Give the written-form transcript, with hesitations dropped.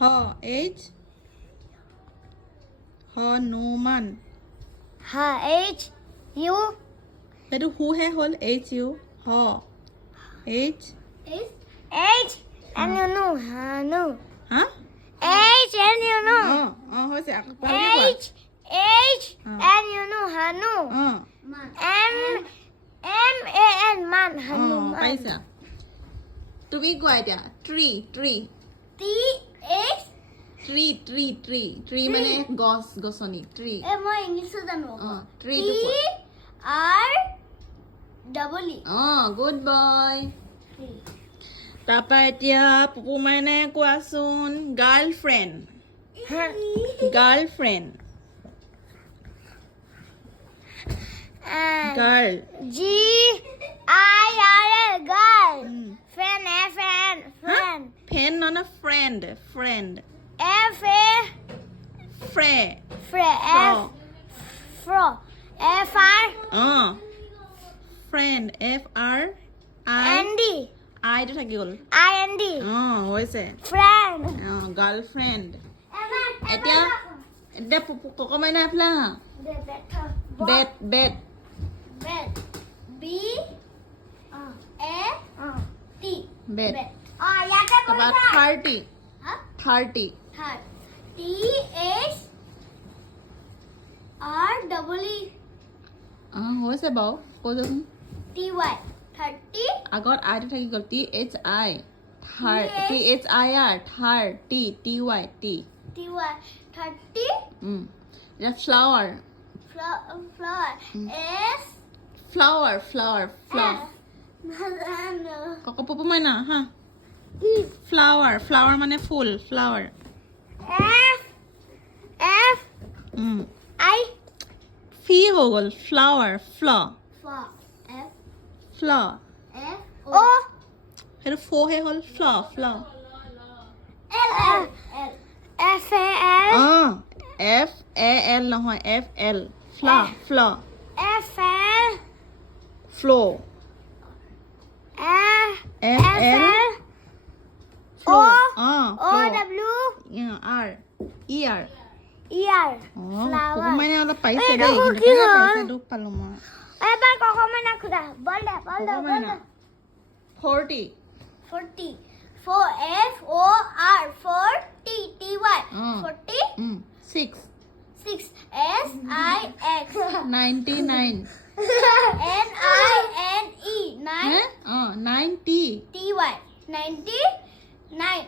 H Hanuman H U সেইটো হুহে হ'ল H U হ H H and you know Hanu হা H and you know হৈছে আকৌ ভালকে কোৱা H and you know Hanu M A N man Hanuman পাইছা তুমি কোৱা এতিয়া ট্ৰি T H ট্ৰি মানে গছ গছনি ট্ৰি মই ইংলিছত জানো tree T R double E good boy তাৰপা এতিয়া পুপু মানে কোৱাচোন girlfriend girl G I R L girl friend F N friend friend নহয় ফ্ৰেণ্ড F A ফ্ৰে F fro F R friend FR N D আইটো থাকি গ'ল I N D হৈছে friend গাৰ্লফ্ৰেণ্ড এতিয়া পুপু কমাইনা এফালে আহা bat B A T bat ইয়াতে তাৰপা 30 T H R double E হৈছে বাৰু কৈ যাচোন T Y 30 আগত আইটো থাকি গ'ল THIR থাৰ TY T Y 30 এতিয়া ফ্লাৱাৰ flower S ফ্লাৱাৰ পুপু মাইনা হা E ফ্লাৱাৰ মানে ফুল ফ্লাৱাৰ F I ফি হৈ গ'ল ফ্লাৱাৰ F O সেইটো ফ'হে হ'ল ফ্ল L F A L FAL নহয় FL ফ্ল F L flow F L O O W R E R পুপু মাইনা অলপ পাইছে এইটো দেই কি হ'ল? পাইছে দুখ পালো মই এবাৰ ককমে না খুদা বল দে 40 40 4 F O R 4 T T Y 40 6 6 S I X 99 N I N E 9 90 T Y 90 9